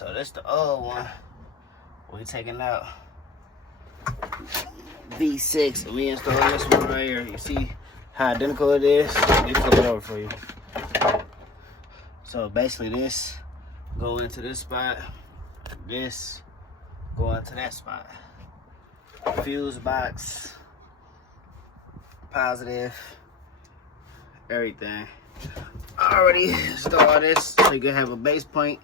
So this the old one. We taking out V6 and we installing this one right here. You see how identical it is? Let me flip it over for you. So basically this go into this spot, this go into that spot. Fuse box, positive, everything. I already installed this so you can have a base point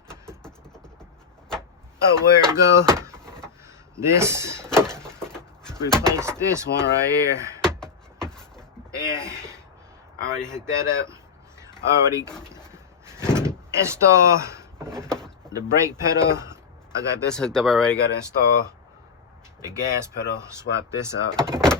of where it go. This, replace this one right here. And I already hooked that up. I already installed the brake pedal. I got this hooked up already. Got to install the gas pedal. Swap this out.